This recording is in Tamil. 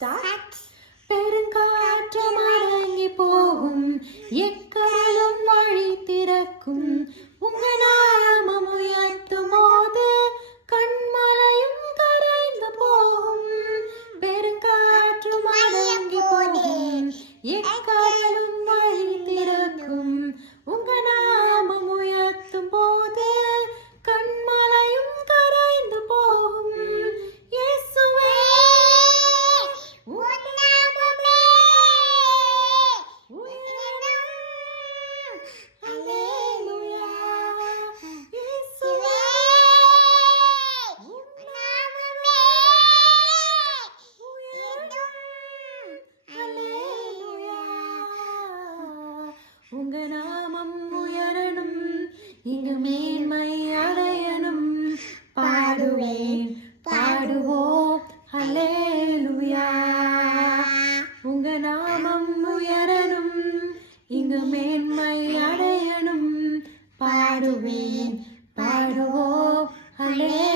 Start. பெருங்காற்றம் அடங்கி போகும், எக்கடலும் வழி திறக்கும், உங்க நாமம் உயர்த்தும் போது கண்மலையும் கரைந்து போகும். பெருங்காற்றம் அடங்கி போகும், எக்கடலும் வழி திறக்கும், உங்க நாமம் உயர்த்தும் போது கண்மலையும் கரைந்து போகும். இயேசுவே உன் நாமமே உயர்ந்தது. அல்லேலூயா. இயேசுவே உன் நாமமே உயர்ந்தது. அல்லேலூயா. உங்க நாமம் உயரணும், இங்கு மேன்மை அடையணும். பாடுவேன், பாடுவோம், அல்லேலூயா. உங்க நாமம் உயரணும், இங்கு மேன்மை அடையணும். பாடுவேன், பாடுவோம், அல்லேலூயா.